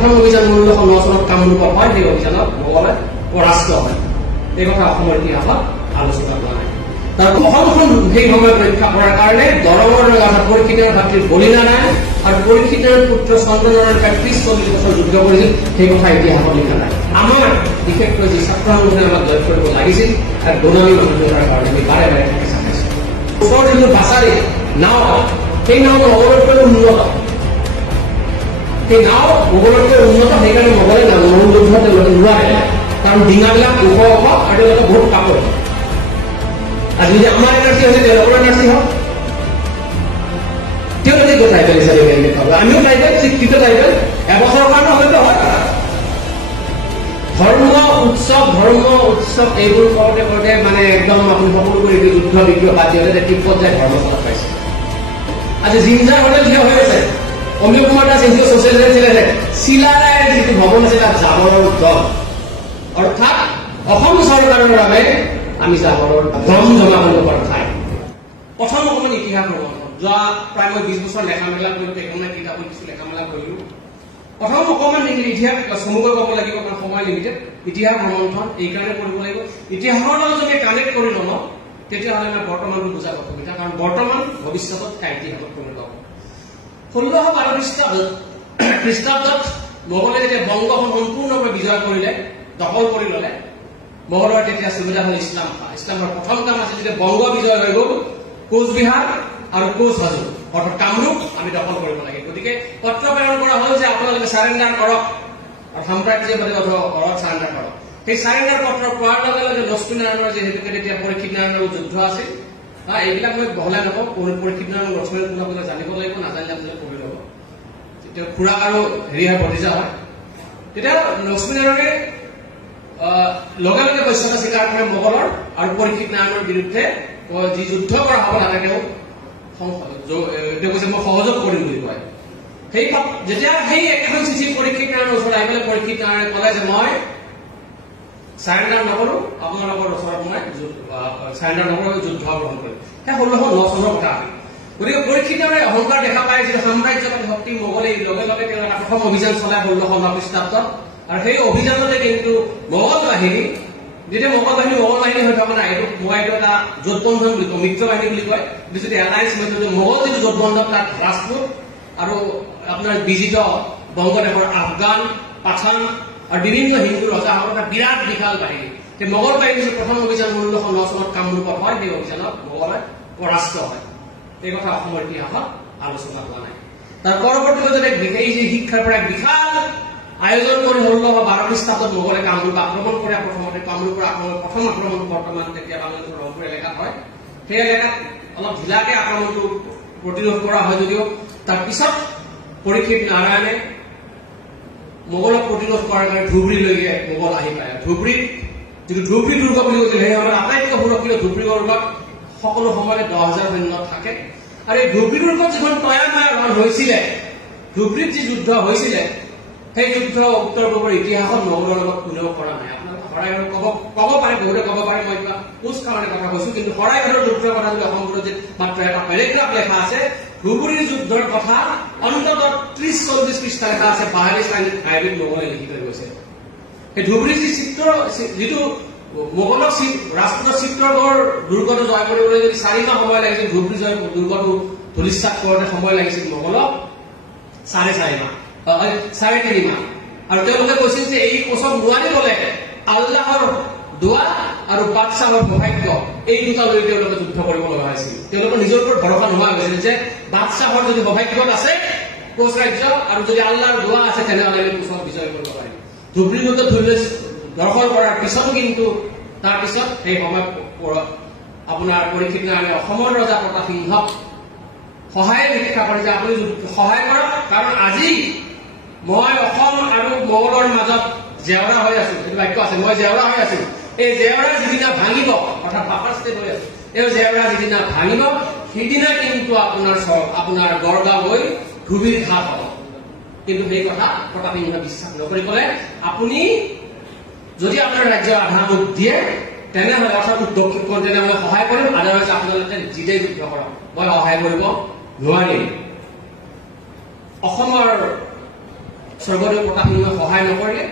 প্ৰথম অভিযান 1909 চনত কামৰূপত হয় সেই অভিযানত মোগলে পৰাস্ত হয় এই কথা অসমৰ ইতিহাসত আলোচনা কৰা নাই তাৰ অসমখন সেই সময়ত ৰক্ষা কৰাৰ কাৰণে দৰঙৰ ৰজা পৰীক্ষিতৰ ভাতৃৰ বলিদান নাই আৰু পৰীক্ষিতৰ পুত্ৰ চন্দ্ৰনাৰায়ণ ৩৫-৪০ বছৰ যুদ্ধ কৰিছিল সেই কথা ইতিহাসত লিখা নাই আমাৰ বিশেষকৈ যি ছাত্ৰ আন্দোলনে আমাক জয় কৰিব লাগিছিল তাৰ গুণামী মানুহৰ কাৰণে আমি বাৰে বাৰে থাকি চাইছোঁ ওচৰৰ যিটো বাছাৰী নাও সেই নাও মোগলতকৈ উন্নত সেই নাও মোগলতকৈ উন্নত সেইকাৰণে মোগলে নৰম যুদ্ধ তেওঁলোকে নোৱাৰে কাৰণ ডিঙাবিলাক ওখ ওখ আৰু তেওঁলোকে বহুত কাপোৰ আজি যদি আমাৰ এনাৰ্জি হৈছে তেওঁলোকৰ এনাৰ্জি হওক তেওঁলোকে ট্ৰাইবেল হিচাপে বেলেগ পাব আমিও ট্ৰাইবেল শিক্ষিত ট্ৰাইবেল এবছৰৰ কাৰণে হয়তো হয় ধৰ্ম উৎসৱ এইবোৰ কৰোঁতে কৰোঁতে মানে একদম আপুনি সকলো কৰি যুদ্ধ বিগ্ৰহ বাদ দিওঁতে তিব্বত যায় ধৰ্মশালা পাইছে আজি জিঞ্জাৰ হোটেল থিয় হৈ আছে অমিয় কুমাৰ দাস এনজিঅ' ছ'চিয়েল ছিলে চিলাৰায়ৰ যিটো ভৱন আছে তাত জাবৰৰ দল অৰ্থাৎ অসম চৰকাৰৰ বাবে আমি জাবৰৰ দম জমা কৰিব পৰা ঠাই প্ৰথম অকণমান ইতিহাস ভ্ৰমণ যোৱা প্ৰায় মই 20 বছৰ লেখা মেলা কৰি এখন কিতাপ কিছু লেখা মেলা কৰিলো প্ৰথম অকণমান ইতিহাস চমুকৈ ক'ব লাগিব কাৰণ সময় লিমিটেড ইতিহাস ভ্ৰমণখন এইকাৰণে কৰিব লাগিব ইতিহাসৰ লগত যদি কানেক্ট কৰি লওঁ তেতিয়াহ'লে আমাৰ বৰ্তমানটো বুজা অসুবিধা কাৰণ বৰ্তমান ভৱিষ্যতত ইতিহাসত পৰিণত হ'ব 1612 খ্ৰীষ্টাব্দত মোগলে যেতিয়া বংগখন সম্পূৰ্ণভাৱে বিজয় কৰিলে দখল কৰি ল'লে মোগলৰ তেতিয়া সুবিধা হ'ল ইছলামৰ প্ৰথম কাম আছিল যেতিয়া বংগ বিজয় হৈ গ'ল কোচবিহাৰ আৰু কোচহাজোৰ অৰ্থাৎ কামৰূপ আমি দখল কৰিব লাগে গতিকে পত্ৰ প্ৰেৰণ কৰা হ'ল যে আপোনালোকে চাৰেণ্ডাৰ কৰক আৰু সাম্ৰাজ্যবাদী ঘৰত চাৰেণ্ডাৰ কৰক সেই চাৰেণ্ডাৰ পত্ৰ পোৱাৰ লগে লগে লক্ষ্মীনাৰায়ণৰ যিহেতুকে তেতিয়া পৰীক্ষিত নাৰায়ণৰ যুদ্ধ আছিল এইবিলাক মই বহলাই নকওঁ পৰীক্ষিত নাৰায়ণ লক্ষ্মীনাৰায়ণ কোনোবা জানিব লাগিব নাজানিলে আপোনালোকে পঢ়ি ল'ব তেতিয়া খুৰা আৰু হেৰিয়াৰ ভতিজা হয় তেতিয়া লক্ষ্মীনাৰায়ণে লগে লগে বৈশ্যতা স্বীকাৰ কৰে মোগলৰ আৰু পৰীক্ষিত নাৰায়ণৰ বিৰুদ্ধে যি যুদ্ধ কৰা হ'ব নালাগে কৈছে মই সহযোগ কৰিম বুলি কয় সেই যেতিয়া সেই একেখন চিঠি পৰীক্ষিত নাৰায়ণৰ ওচৰত আহি পেলাই পৰীক্ষিত নাৰায়ণে ক'লে যে মই চাৰেণ্ডাৰ নকৰো আপোনালোকৰ ওচৰত মই চাৰেণ্ডাৰ নকৰো যুদ্ধ গ্ৰহণ কৰিম সেই 1609 চনৰ কথা গতিকে পৰীক্ষিত নাৰায়ণে অহংকাৰ দেখা পায় যে সাম্ৰাজ্যবাদী শক্তি মোগলে লগে লগে তেওঁ এটা প্ৰথম অভিযান চলাই 1609 খ্ৰীষ্টাব্দত আৰু সেই অভিযানতে কিন্তু মোগল বাহিনী যেতিয়া মোগল বাহিনী হৈ থকা নাই এইটো মই এইটো এটা জোটবন্ধন বুলি কওঁ মিত্ৰ বাহিনী বুলি কয় যদি এলায়েন্স মোগল যিটো জোটবন্ধন তাত ৰাজপুত আৰু আপোনাৰ বিজিত বংগদেশৰ আফগান পাঠান আৰু বিভিন্ন হিন্দু ৰজাসকলৰ এটা বিৰাট বিশাল বাহিনী সেই মোগল বাহিনীৰ প্ৰথম অভিযান 1609 চনত কামৰূপত হয় সেই অভিযানত মোগলে পৰাস্ত হয় এই কথা অসমৰ ইতিহাসত আলোচনা হোৱা নাই তাৰ পৰৱৰ্তীতে যদি এই যে শিক্ষাৰ পৰা বিশাল আয়োজন কৰি 1612 খ্ৰীষ্টাব্দত মোগলে কামৰূপ আক্ৰমণ কৰে প্ৰথমতে কামৰূপৰ প্ৰথম আক্ৰমণ বৰ্তমান তেতিয়া বাংলাদেশৰ ৰংপুৰ এলেকাত হয় সেই এলেকাত অলপ ঢিলাকে আক্ৰমণটো প্ৰতিৰোধ কৰা হয় যদিও তাৰ পিছত পৰীক্ষিত নাৰায়ণে মোগলক প্ৰতিৰোধ কৰাৰ কাৰণে ধুবুৰীলৈকে মোগল আহি পায় ধুবুৰীত যিটো ধুবুৰী দুৰ্গ বুলি কৈছিল সেই সময়ত আটাইতকৈ সুৰক্ষিত ধুবুৰী দুৰ্গত সকলো সময়তে 10,000 সৈন্য থাকে আৰু এই ধুবুৰী দুৰ্গত যিখন তৈয়াৰ হৈছিলে ধুবুৰীত যি যুদ্ধ হৈছিলে সেই যুদ্ধ উত্তৰ পূবৰ ইতিহাসত মোগলৰ লগত কোনেও কৰা নাই আপোনালোকে শৰাইঘাটৰ ক'ব পাৰে বহুতে ক'ব পাৰে মই কিবা কোচ কাৰণে কথা কৈছো কিন্তু শৰাইঘাটৰ যুদ্ধৰ কথা যদি অসম বুৰঞ্জীত মাত্ৰ এটা পেৰেগ্ৰাফ লেখা আছে ধুবুৰীৰ যুদ্ধৰ কথা অন্ততঃ 30-40 পৃষ্ঠা লেখা আছে বাহাৰী সাহিত্যত মোগলে লিখি থৈ গৈছে সেই ধুবুৰীৰ যি চিত্ৰ যিটো মোগলক ৰাজপুতৰ চিত্ৰগড় দুৰ্গটো জয় কৰিবলৈ যদি 4 মাহ সময় লাগিছিল ধুবুৰী জয় দুৰ্গটো ধূলিসাৎ কৰোঁতে সময় লাগিছিল মোগলক 4.5 মাহ 3.5 মাহ আৰু তেওঁলোকে কৈছিল যে এই কোচক নোৱাৰি গ'লে আল্লাহৰ দোৱা আৰু বাদশাহৰ সৌভাগ্য এই দুটা লৈ তেওঁলোকে যুদ্ধ কৰিব লগা হৈছিল তেওঁলোকৰ নিজৰ ওপৰত ভৰসা নোহোৱা হৈছিল যে বাদশাহৰ যদি সৌভাগ্যত আছে কোচ ৰাজ্য আৰু যদি আল্লাহৰ দোৱা আছে তেনেহ'লে আমি কোচক বিজয় কৰিব পাৰিম ধুবুৰী যুদ্ধ দখল কৰাৰ পিছতো কিন্তু তাৰ পিছত সেই সময় আপোনাৰ পৰীক্ষিত নাৰায়ণে অসমৰ ৰজা প্ৰতাপ সিংহক সহায় ভিক্ষা কৰে যে আপুনি সহায় কৰক কাৰণ আজি মই অসম আৰু মোগলৰ মাজত জেওৰা হৈ আছো এইটো বাক্য আছে মই জেওৰা হৈ আছো এই জেওৰা যিদিনা ভাঙিব অৰ্থাৎ ভাষাৰ ষ্টেট হৈ আছে এই জেওৰা যিদিনা ভাঙিব সিদিনা কিন্তু আপোনাৰ গড়গাঁও হৈ ধুবুৰীৰ ঘাট হ'ব কিন্তু সেই কথা প্ৰতাপ সিংহই বিশ্বাস নকৰি ক'লে আপুনি যদি আপোনাৰ ৰাজ্যৰ আধা মোক দিয়ে তেনেহ'লে অৰ্থাৎ দক্ষিণ তেনেহ'লে সহায় কৰিম আদাৰৱাইজ আপোনালোকে জিতে যুদ্ধ কৰক মই সহায় কৰিব নোৱাৰিম অসমৰ স্বৰ্গদেউ প্ৰতাপ সিংহই সহায় নকৰিলে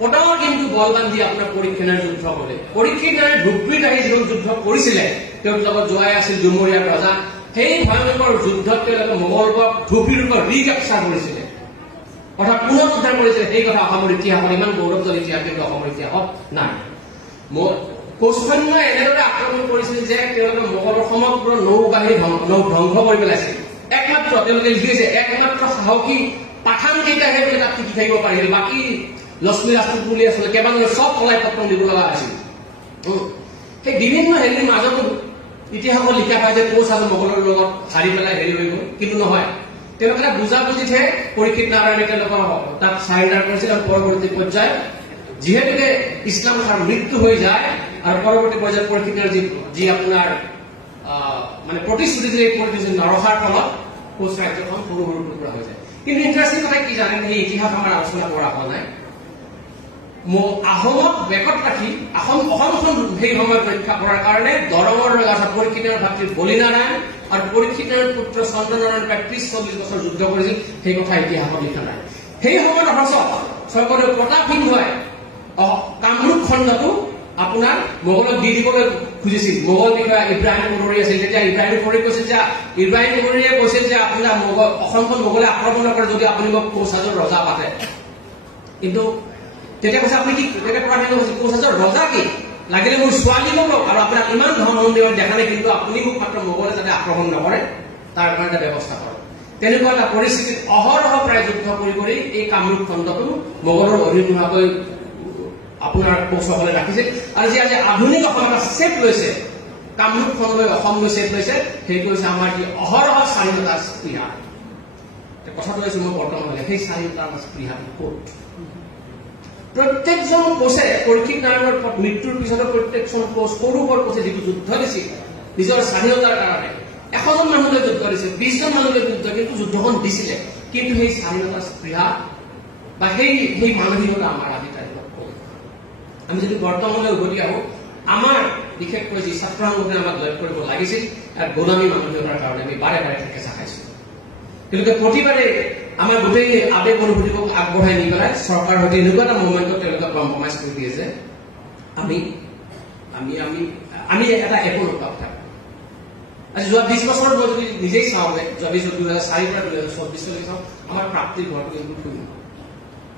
পটামৰ কিন্তু বলবান দি আপোনাৰ পৰীক্ষা নাৰায়ণ যুদ্ধ কৰিলে পৰীক্ষা নাৰায়ণ ধুবুৰীত আহি যিটো যুদ্ধ কৰিছিলে তেওঁৰ লগত জোৱাই আছিল ডুমৰীয়াৰ ৰজা সেই ভয়ংকৰ যুদ্ধত তেওঁলোকে মোগলক ধুবুৰীৰ পৰা ৰিকেপচাৰ কৰিছিলে অৰ্থাৎ পুনৰুদ্ধাৰ কৰিছিলে সেই কথা অসমৰ ইতিহাসত ইমান গৌৰৱজনক ইতিহাস কিন্তু অসমৰ ইতিহাসত নাই কৌশল্যই এনেদৰে আক্ৰমণ কৰিছিল যে তেওঁলোকে মোগলৰ সমগ্ৰ নৌবাহিনী ধ্বংস কৰি পেলাইছিল একমাত্ৰ তেওঁলোকে লিখিছে একমাত্ৰ সাহসী পাঠান কেইটাহে বোলে তাত টিকি থাকিব পাৰিছিল বাকী লক্ষ্মী ৰাজপুত বুলি আছিলে কেইবাজনে চব পলাই পত্ৰম দিব লগা হৈছিল সেই বিভিন্ন হেৰিৰ মাজতো ইতিহাসত লিখা পায় যে কোচ আৰু মোগলৰ লগত হাৰি পেলাই হেৰি হৈ গ'ল কিন্তু নহয় তেওঁলোকে বুজাবুজিতহে পৰীক্ষিত নাৰায়ণে তেওঁলোকৰ তাত চাৰেণ্ডাৰ কৰিছিল আৰু পৰৱৰ্তী পৰ্যায়ত যিহেতুকে ইছলাম খাৰ মৃত্যু হৈ যায় আৰু পৰৱৰ্তী পৰ্যায়ত পৰীক্ষিতৰ যি আপোনাৰ মানে প্ৰতিশ্ৰুতি যে প্ৰতিশ্ৰুতি নৰখাৰ ফলত কোচ ৰাজ্যখন সৰু সৰু টুকুৰা হৈ যায় কিন্তু ইণ্টাৰেষ্টিং কথা কি জানে সেই ইতিহাস আমাৰ আলোচনা কৰা হোৱা নাই আহোমক বেকত ৰাখি অসমখন সেই সময়ত ৰক্ষা কৰাৰ কাৰণে দৰঙৰ ৰজা পৰীক্ষিতৰ ভাতৃ বলিনাৰায়ণ আৰু পৰীক্ষিতৰ পুত্ৰ চন্দ্ৰনাৰায়ণ প্ৰায় 30-40 বছৰ যুদ্ধ কৰিছিল সেই কথা ইতিহাসত লিখা নাই সেই সময়ত অৱশ্যে স্বৰ্গদেউ প্ৰতাপ সিংহই কামৰূপ খণ্ডটো আপোনাৰ মোগলক দি দিবলৈ খুজিছিল মোগল বিষয়া ইব্ৰাহিম কুমৰী আছিল তেতিয়া ইব্ৰাহিম কুমৰী কৈছিল যে আপোনাৰ অসমখন মোগলে আক্ৰমণ নকৰে যদি আপুনি মোক কোচহাজৰ ৰজা পাতে কিন্তু তেতিয়া কৈছে আপুনি কি তেতিয়া প্ৰধান কৈছিল কোচহাজৰ ৰজা কি লাগিলে মোৰ ছোৱালী মোক আৰু আপোনাক ইমান ধন মন্দিৰত দেখা নাই কিন্তু আপুনি মোক মাত্ৰ মোগলে যাতে আক্ৰমণ নকৰে তাৰ কাৰণে এটা ব্যৱস্থা কৰক তেনেকুৱা এটা পৰিস্থিতিত অহৰহ প্ৰায় যুদ্ধ কৰি এই কামৰূপ খণ্ডটো মোগলৰ অধীন নোহোৱাকৈ আপোনাৰ কোচসকলে ৰাখিছিল আৰু যি আজি আধুনিক অসম এটা চেপ লৈছে কামৰূপ খণ্ডলৈ অসমলৈ চেপ লৈছে সেইটো হৈছে আমাৰ যি অহৰহ স্বাধীনতাৰ স্পৃহা কথাটো হৈছে মই বৰ্তমানলৈ সেই স্বাধীনতাৰ স্পৃহাটো ক'ত প্ৰত্যেকজন কোচে পৰীক্ষিত নাৰায়ণৰ মৃত্যুৰ পিছতো প্ৰত্যেকজন কোচ সৰুবৰ কোচে যিটো যুদ্ধ দিছিল নিজৰ স্বাধীনতাৰ কাৰণে 100জন মানুহলৈ যুদ্ধ দিছিল 20জন মানুহলৈ যুদ্ধ কিন্তু যুদ্ধখন দিছিলে কিন্তু সেই স্বাধীনতাৰ স্পৃহা বা সেই মানসিকতা আমাৰ আজি তাৰিখত কম আমি যদি বৰ্তমানলৈ উভতি আহোঁ আমাৰ বিশেষকৈ যি ছাত্ৰ সংগঠনে আমাক জয় কৰিব লাগিছিল আৰু গোলামী মানসিকতাৰ কাৰণে আমি বাৰে বাৰে ঠেকেচা খাইছোঁ কিন্তু প্ৰতিবাৰে আমাৰ গোটেই আবেগ অনুভূতিক আগবঢ়াই নি পেলাই চৰকাৰৰ সৈতে এনেকুৱা এটা মুভমেণ্টত তেওঁলোকে কম্প্ৰমাইজ কৰি দিয়ে যে আমি এটা একো নকৰা কথা আজি যোৱা 20 বছৰত মই যদি নিজেই চাওঁ যোৱা 2004 পৰা 2024 চাওঁ আমাৰ প্ৰাপ্তিৰ ঘৰটো কিন্তু থৈ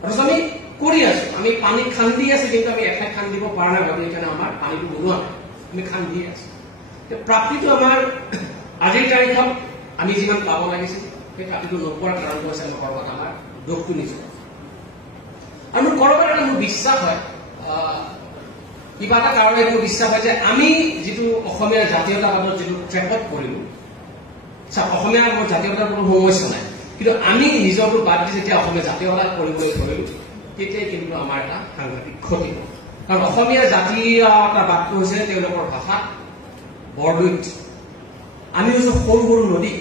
অথচ আমি কৰি আছো আমি পানী খান্দি আছো কিন্তু আমি এঠাইত খান্দিব পৰা নাই ভাবি কাৰণে আমাৰ পানীটো বনোৱা নাই আমি খান্দি আছো প্ৰাপ্তিটো আমাৰ আজিৰ তাৰিখত আমি যিমান পাব লাগিছিল সেই প্ৰাপ্তিটো নোপোৱাৰ কাৰণটো হৈছে আমাৰ কৰবাত আমাৰ দুখটো নিজৰ আৰু মোৰ কৰবাত এটা মোৰ বিশ্বাস হয় কিবা এটা কাৰণে মোৰ বিশ্বাস হয় যে আমি যিটো অসমীয়া জাতীয়তাবাদৰ যিটো ট্ৰেকত কৰিলো অসমীয়া মোৰ জাতীয়তাৰ কোনো সমস্যা নাই কিন্তু আমি নিজৰটো বাদ দি যেতিয়া অসমীয়া জাতীয়তা কৰিবলৈ ধৰিলো তেতিয়াই কিন্তু আমাৰ এটা সাংঘাতিক ক্ষতি হ'ল কাৰণ অসমীয়া জাতীয়তাবাদটো হৈছে তেওঁলোকৰ ভাষা বৰদৈত আমি হৈছো সৰু সৰু নদী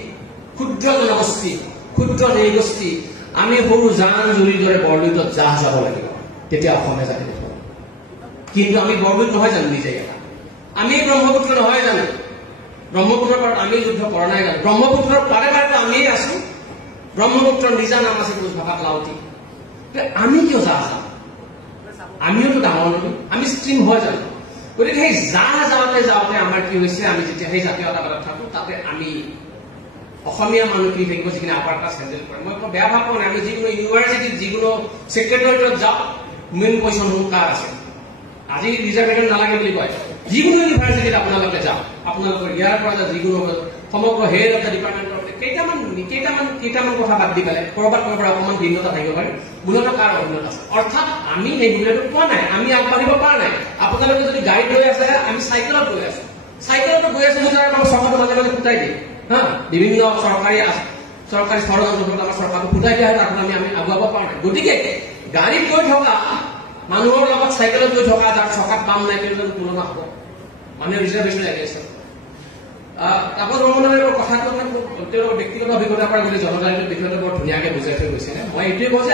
ক্ষুদ্ৰ জনগোষ্ঠী ক্ষুদ্ৰ নৃগোষ্ঠী আমি সৰু জান জুৰিৰ দৰে বৰদৈতত জাহ যাব লাগিব তেতিয়া অসমীয়া জাতি কিন্তু আমি বৰদৈত নহয় জানো নিজে আমি ব্ৰহ্মপুত্ৰ নহয় জানো ব্ৰহ্মপুত্ৰৰ পাৰত আমি যুদ্ধ কৰা নাই জানো ব্ৰহ্মপুত্ৰৰ পাৰে পাৰে আমিয়ে আছো ব্ৰহ্মপুত্ৰৰ নিজা নাম আছে কোচ ভাষাত লাউতি আমি কিয় যাওঁ আমিওতো ডাঙৰ নদী আমি ষ্ট্ৰীম হয় জানো গতিকে সেই যাওঁতে আমাৰ কি হৈছে আমি যেতিয়া সেই জাতীয়তাবাদত থাকো তাতে আমি অসমীয়া মানুহখিনি থাকিব যিখিনি আপাৰ ক্লাছ হেণ্ডেল কৰে মই বেয়া ভাৱ পোৱা নাই আমি যিকোনো ইউনিভাৰ্চিটিত যিকোনো ছেক্ৰেটাৰিয়েটত যাওঁ মেইন পজিশ্যন কাৰ আছে আজি ৰিজাৰ্ভেশ্যন নালাগে বুলি কয় যিকোনো ইউনিভাৰ্চিটিত আপোনালোকে যাওক আপোনালোকৰ ইয়াৰ পৰা যিকোনো সমগ্ৰ হেড অফ দ্য ডিপাৰ্টমেণ্টৰ কেইটামান কথা বাদ দি পেলাই কৰবাত অকণমান ভিন্নতা থাকিব পাৰে মূলত কাৰ অভিন্নতা আছে অৰ্থাৎ আমি সেই মূল্যটো পোৱা নাই আমি আগবাঢ়িব পৰা নাই আপোনালোকে যদি গাড়ীত লৈ আছে আমি চাইকেলত গৈ আছো যদি আমাৰ চৰকাৰটো মাজে মাজে ফুটাই দিয়ে হা বিভিন্ন চৰকাৰী ষড়যন্ত্ৰ আমাৰ চৰকাৰটো ফুটাই দিয়া হয় তাত আমি আগুৱাব পৰা নাই গতিকে গাড়ীত গৈ থকা মানুহৰ লগত চাইকেলত গৈ থকা যাৰ চকাত পাম নাই কিন্তু তুলনা হ'ব মানুহে ৰিজাৰ্ভেশ্যন লাগিছে তাপস বৰ্মনৰ কথাটো তেওঁলোকৰ ব্যক্তিগত অভিজ্ঞতাৰ পৰা যদি জনজাতিৰ বিষয়টো বৰ ধুনীয়াকৈ বুজাই থৈ গৈছে মই এইটোৱে কওঁ যে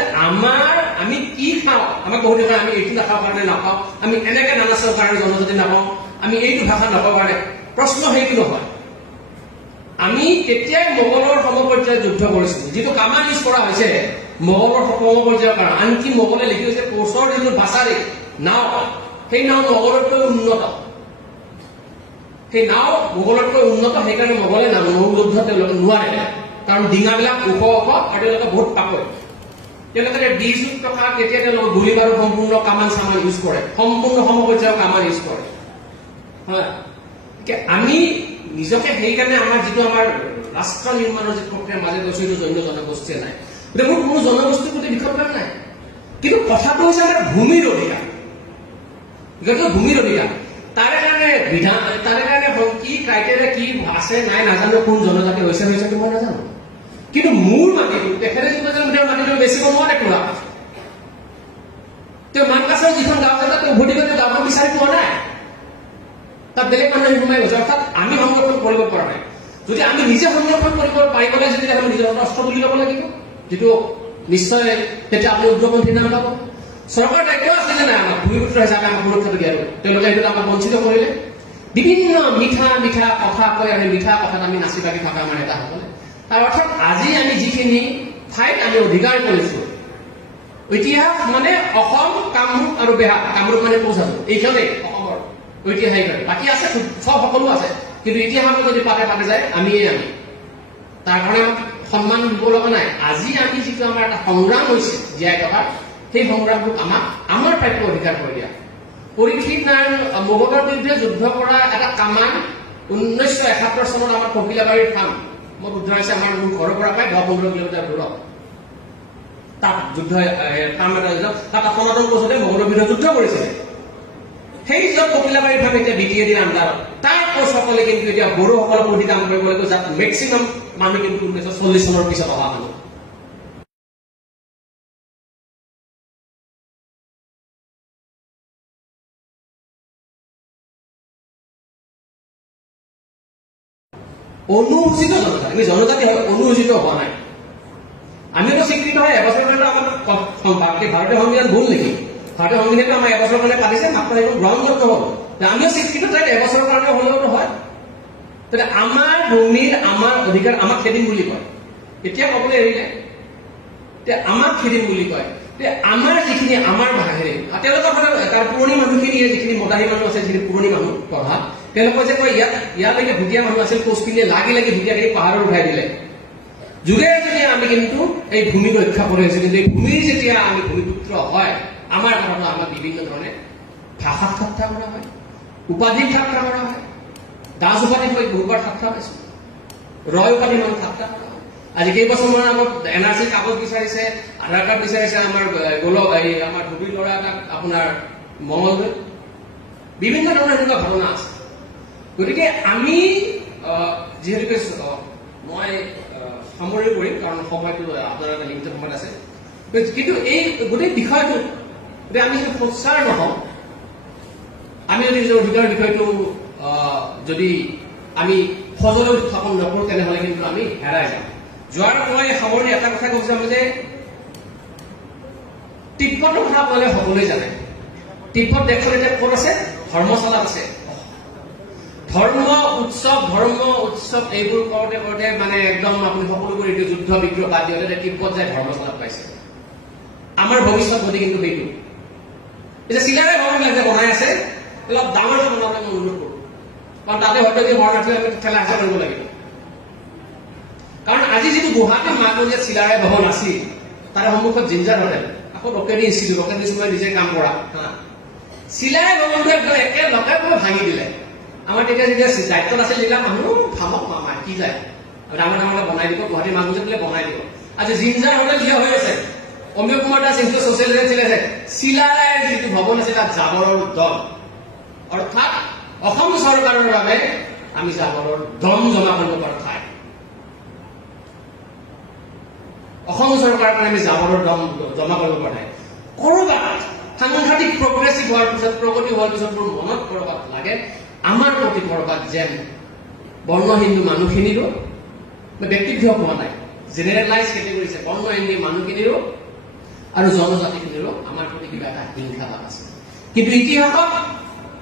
আমি কি খাওঁ আমাক বহুত দেখা আমি এইটো নাখাওঁ কাৰণে নাপাওঁ আমি এনেকে নানাচৰ কাৰণে জনজাতি নাপাওঁ আমি এইটো ভাষা নাপাওঁ কাৰণে প্ৰশ্ন সেইটো নহয় আমি কেতিয়াই মোগলৰ সমপৰ্যায়ত যুদ্ধ কৰিছিলো যিটো কামান ইউজ কৰা হৈছে মোগলৰ সপ্তম পৰ্যায়ৰ কাৰণ আনকি মোগলে লিখি হৈছে কোচৰ যিটো বাছাৰী নাও সেই নাও মোগলতকৈ উন্নত সেই নাও মোগলতকৈ উন্নত সেইকাৰণে মোগলে নৌ যুদ্ধ তেওঁলোকে নোৱাৰে কাৰণ ডিঙাবিলাক ওখ ওখ আৰু তেওঁলোকে বহুত পাকৈত তেওঁলোকে ডিজুত থকা তেতিয়া তেওঁলোকে গুলী বাৰুদ সম্পূৰ্ণ কামান চামান ইউজ কৰে সম্পূৰ্ণ সমপৰ্যায়ৰ কামান ইউজ কৰে হয় আমি নিজকে সেইকাৰণে আমাৰ যিটো আমাৰ ৰাষ্ট্ৰ নিৰ্মাণৰ যি প্ৰক্ৰিয়াৰ মাজে গৈছে এইটো জৈন জনগোষ্ঠীয়ে নাই গতিকে মোৰ কোনো জনগোষ্ঠীৰ প্ৰতি বিক্ষোভ নাই কিন্তু কথাটো হৈছে আমাৰ ভূমিৰ অধিকাৰ ভূমিৰ অধিকাৰ তাৰে কাৰণে বিধান তাৰে কাৰণে কি ক্ৰাইটেৰিয়া কি আছে নাই নাজানো কোন জনজাতি হৈছে মই নাজানো কিন্তু মোৰ মাটিটো তেখেতে যিটো মাটিটো বেছিব নোৱাৰে পুৰা তেওঁ মানকাছৰ যিখন গাঁও আছে তাত উভতি গৈ গাঁওখন বিচাৰি পোৱা নাই তাত বেলেগ মানুহে সোমাই গৈছে অৰ্থাৎ আমি সংৰক্ষণ কৰিব পৰা নাই যদি আমি নিজে সংৰক্ষণ কৰিব পাৰিবলৈ যদি আমি নিজৰ অস্ত্ৰ তুলি ল'ব লাগিব যিটো নিশ্চয় তেতিয়া আপুনি উগ্ৰপন্থী নাম পাব চৰকাৰ দায়িত্ব আছে যে নাই আমাক ভূমিপুত্ৰ হিচাপে আমাক সুৰক্ষা দিয়াৰ তেওঁলোকে সেইটো আমাক বঞ্চিত কৰিলে বিভিন্ন মিঠা মিঠা কথা কৈ আমি মিঠা কথাত আমি নাচি বাগি থকা আমাৰ নেতাসকলে তাৰ অৰ্থাৎ আজি আমি যিখিনি ঠাইত আমি অধিকাৰ কৰিছো ইতিহাস মানে অসম কামৰূপ আৰু কামৰূপ মানে পৌঁছাটো এইখনেই অসমৰ ঐতিহাসিক বাকী আছে চব সকলো আছে কিন্তু ইতিহাসত যদি পাতে যায় আমি তাৰ কাৰণে আমাক সন্মান দিব লগা নাই আজি আমি যিটো আমাৰ এটা সংগ্ৰাম হৈছে জীয়াই থকাৰ সেই সংগ্ৰামটোক আমাক আমাৰ প্ৰাপ্য অধিকাৰ কৰি দিয়া পৰীক্ষিত নাৰায়ণ মোগলৰ বিৰুদ্ধে যুদ্ধ কৰা এটা কামান 1971 চনত আমাৰ কপিলাবাৰীৰ ফাৰ্ম মই উদ্ধাৰিছে আমাৰ ঘৰৰ পৰা প্ৰায় 10-15 কিলোমিটাৰ দূৰত তাত যুদ্ধ ফাৰ্ম এটা তাত সনাতন কোচতে মোগলৰ বিৰুদ্ধে যুদ্ধ কৰিছিলে সেই যত কপিলাবাৰীৰ ফাৰ্ম এতিয়া BTADৰ আণ্ডাৰত তাৰ কোচসকলে কিন্তু এতিয়া বড়োসকলৰ প্ৰতি কাম কৰিব লাগিব যাত মেক্সিমাম মানুহ কিন্তু 1940 চনৰ পিছত অহা মানুহ অনুসূচিত জনতা আমি জনজাতি অনুসূচিত হোৱা নাই আমিতো স্বীকৃত হয় এবছৰ কাৰণে আমাৰ ভাৰতীয় সংবিধান ভুল নেকি ভাৰতীয় সংবিধানটো আমাৰ এবছৰ কাৰণে পাতিছে মাত্ৰ সেইটো গ্ৰহণযোগ্য হ'ল আমিও স্বীকৃত তাই এবছৰৰ কাৰণে হ'লেও নহয় তেতিয়া আমাৰ ভূমিৰ আমাৰ অধিকাৰ আমাক খেদিম বুলি কয় এতিয়া ক'বলৈ এৰিলে আমাক খেদিম বুলি কয় আমাৰ যিখিনি আমাৰ ভাষাৰে তেওঁলোকৰ তাৰ পুৰণি মানুহখিনিয়ে যিখিনি মদাহী মানুহ আছে যিখিনি পুৰণি মানুহ প্ৰভাৱ তেওঁলোকে যে কয় ইয়ালৈকে ভুটীয়া মানুহ আছিল কোচখিনিয়ে লাগি ভুটীয়াখিনি পাহাৰত উঠাই দিলে যুগে যদি আমি কিন্তু এই ভূমিক ৰক্ষা কৰি আছো কিন্তু এই ভূমিৰ যেতিয়া আমি ভূমিপুত্ৰ হয় আমাৰ কথাটো আমাক বিভিন্ন ধৰণে ভাষাত ঠাট্টা কৰা হয় উপাধিত ঠাট্টা কৰা হয় দাস উপাধি মই বহুবাৰ ঠাট্টা পাইছো ৰয় উপাধি মানুহ ঠাট্টা কৰা হয় আজি কেইবছৰমান আগত NRC কাগজ বিচাৰিছে আধাৰ কাৰ্ড বিচাৰিছে আমাৰ আমাৰ ধুবুৰী ল'ৰা এটাক আপোনাৰ মঙলদৈ বিভিন্ন ধৰণৰ এনেকুৱা ঘটনা আছে গতিকে আমি যিহেতুকে মই সামৰি কৰিম কাৰণ সময়টো আপোনাৰ এটা লিমিটেড সময়ত আছে কিন্তু এই গোটেই বিষয়টো যদি আমি যদি সোচ্চাৰ নহওঁ আমি যদি নিজৰ অধিকাৰৰ বিষয়টো যদি আমি সজলে উত্থাপন নকৰোঁ তেনেহ'লে কিন্তু আমি হেৰাই যাম যোৱাৰ মই সামৰণি এটা কথা কৈছো আমি যে তিব্বতৰ কথা ক'লে সকলোৱে জানে তিব্বত দেশখন এতিয়া ক'ত আছে ধৰ্মশালাত আছে ধৰ্ম উৎসৱ এইবোৰ কৰোঁতে মানে একদম আপুনি সকলোবোৰ এইটো যুদ্ধ বিগ্ৰহ বাদ দিওঁতে তিব্বত যায় ধৰ্মশালাত পাইছে আমাৰ ভৱিষ্যত গতি কিন্তু সেইটো এতিয়া চিলাৰে ভৱনবিলাক যে বনাই আছে অলপ ডাঙৰ বনাবলৈ মই অনুৰোধ কৰোঁ কাৰণ তাতে হয়তো যে শৰণাৰ্থী আমি ঠেলা হেঁচা কৰিব লাগিব কাৰণ আজি যিটো গুৱাহাটীৰ মাজমজিয়াত চিলাৰে ভৱন আছিল তাৰে সন্মুখত জিঞ্জাৰ হোটেল আকৌ ৰকেৰী ইনষ্টিটিউট নিজে কাম কৰা চিলাৰে ভৱনটো একদম একেলগে ভাঙি দিলে আমাৰ তেতিয়া যেতিয়া দায়িত্বত আছিল যিবিলাক মানুহ ভাবক মামা কি যায় ডাঙৰ বনাই দিব গুৱাহাটীৰ মাজমজিয়াত বোলে বনাই দিব আজি জিঞ্জাৰ হোটেল দিয়া হৈ আছে অমীয় কুমাৰ দাস যিটো ছচিয়েল মিডিয়াত চলাইছে চিলাৰে যিটো ভৱন আছে তাত জাবৰৰ দল অৰ্থাৎ অসম চৰকাৰৰ বাবে আমি জাবৰৰ দম জমা কৰিব পাৰোঁ ঠাই অসম চৰকাৰৰ কাৰণে আমি জাবৰৰ দম জমা কৰিব পৰা নাই কৰবাত সাংঘাতিক প্ৰগ্ৰেছিভ হোৱাৰ পিছত প্ৰগতি হোৱাৰ পিছত মোৰ মনত কৰবাত লাগে আমাৰ প্ৰতি কৰবাত যেন বৰ্ণ হিন্দু মানুহখিনিৰো ব্যক্তিগত হোৱা নাই জেনেৰেলাইজ কেটেগৰীছে বৰ্ণ হিন্দু মানুহখিনিৰো আৰু জনজাতিখিনিৰো আমাৰ প্ৰতি কিবা এটা হিংসা ভাৱ আছে কিন্তু ইতিহাসত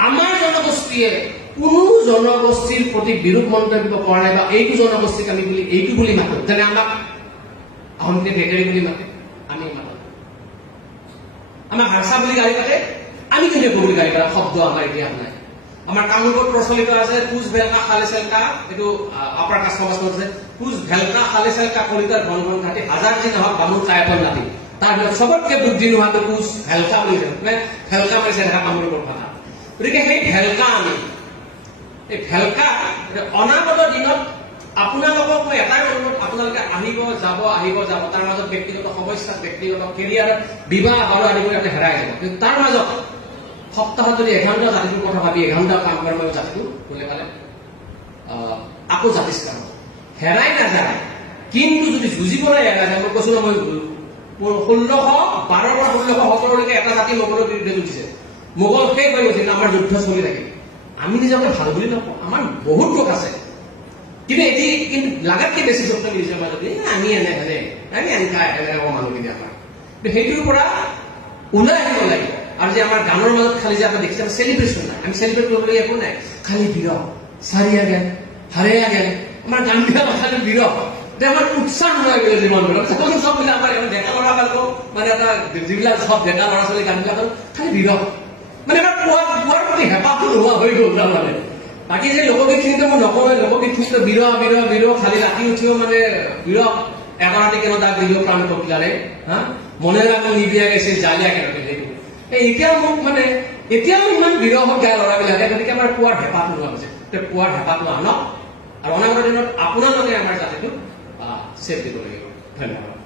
আমাৰ জনগোষ্ঠীয়ে কোনো জনগোষ্ঠীৰ প্ৰতি বিৰূপ মন্তব্য কৰা নাই বা এইটো জনগোষ্ঠীক আমি বুলি এইটো বুলি মাতো যেনে আমাক আহোমকে ভেটেৰী বুলি মাতে আমি আমাৰ হাৰচা বুলি গাড়ী পাতে, আমি কিন্তু একো বুলি গাড়ী পাতা শব্দ আমাৰ ইতিহাস নাই। আমাৰ কামৰূপত প্ৰচলিত আছে কুচ ভেলকা খালে চেলকা, এইটো আপাৰ কাষ্ট আছে কুচ ভেলকা খালে চেলকা কলিতাৰ ঘন ঘন ঘাটি হাজাৰ দিন হওক বামুণ কায়পন নাতি। তাৰ ভিতৰত চবতকে বুদ্ধি নোহোৱাটো কুচ ভেলকা বুলি মানে ভেলকা মাৰিছে দেখা কামৰূপৰ ভাষা। গতিকে সেই ভেলকা আমি এই ভেলকা অনাগত দিনত আপোনালোকক মই এটাই অনুৰোধ, আপোনালোকে আহিব যাব, তাৰ মাজত ব্যক্তিগত সমস্যা, ব্যক্তিগত কেৰিয়াৰ, বিবাহ আৰু আদি কৰি আপুনি হেৰাই যাব। কিন্তু তাৰ মাজত সপ্তাহত যদি এঘণ্টা জাতিটোৰ কথা ভাবি এঘণ্টা কাম কৰাৰ বাবে জাতিটো বোলে পালে আকৌ জাতিষ্কাৰ হেৰাই নাযায়। কিন্তু যদি যুঁজিবলৈ এৰাই যায়, মই কৈছো মই 1612 পৰা 1617 এটা জাতি মোগলৰ বিৰুদ্ধে যুঁজিছে, মোগল শেষ হৈ গৈছিল, আমাৰ যুদ্ধ চলি থাকিল। আমি নিজকে ভাল বুলি নকওঁ, আমাৰ বহুত লোক আছে, কিন্তু এটি কিন্তু লাগাতকে বেছি যত্ন নিজৰ মাজত আমি এনে হলে আমি এনেকা মানুহখিনি আমাৰ। কিন্তু সেইটোৰ পৰা ওলাই আহিব লাগিব। আৰু যে আমাৰ গানৰ মাজত খালি যে আপুনি দেখিছে চেলিব্ৰেশ্যন নাই, আমি চেলিব্ৰেট কৰিবলৈ একো নাই, খালি বিৰহ চাৰিয়া গেল হাৰিয়া গেল, আমাৰ গান বিলাক খালি বিৰহ, আমাৰ উৎসাহ নোহোৱা গেল জীৱনবিলাক চব বিলাক আমাৰ ডেকা ল'ৰা বিলাকো মানে এটা যিবিলাক সব ডেকা ল'ৰা ছোৱালী গান বিলাক খালি বিৰহ, মানে এটা পোৱাৰ প্ৰতি হেঁপাহটো নোহোৱা হৈ গ'ল তাৰমানে। বাকী যে লোকগীত খিনিতো মই নকওঁৱে, লোকগীত খিনিতো বিৰহ বিৰহ বিৰহ, খালি ৰাতি উঠিও মানে বিৰহ, এটা ৰাতি কেন দাগ দিলো প্ৰাণ কপিলাৰে, হা মনেৰে আকৌ নিবিয়া গৈছে জালিয়া কেনেকে, সেইটো এতিয়াও মোক মানে এতিয়াও ইমান বিৰহত গায় ল'ৰাবিলাকে। গতিকে আমাৰ পোৱাৰ হেঁপাহ নোহোৱা হৈছে, পোৱাৰ হেঁপাহটো আনক আৰু অনাগত দিনত আপোনালোকে আমাৰ জাতিটোক চেভ দিব লাগিব। ধন্যবাদ।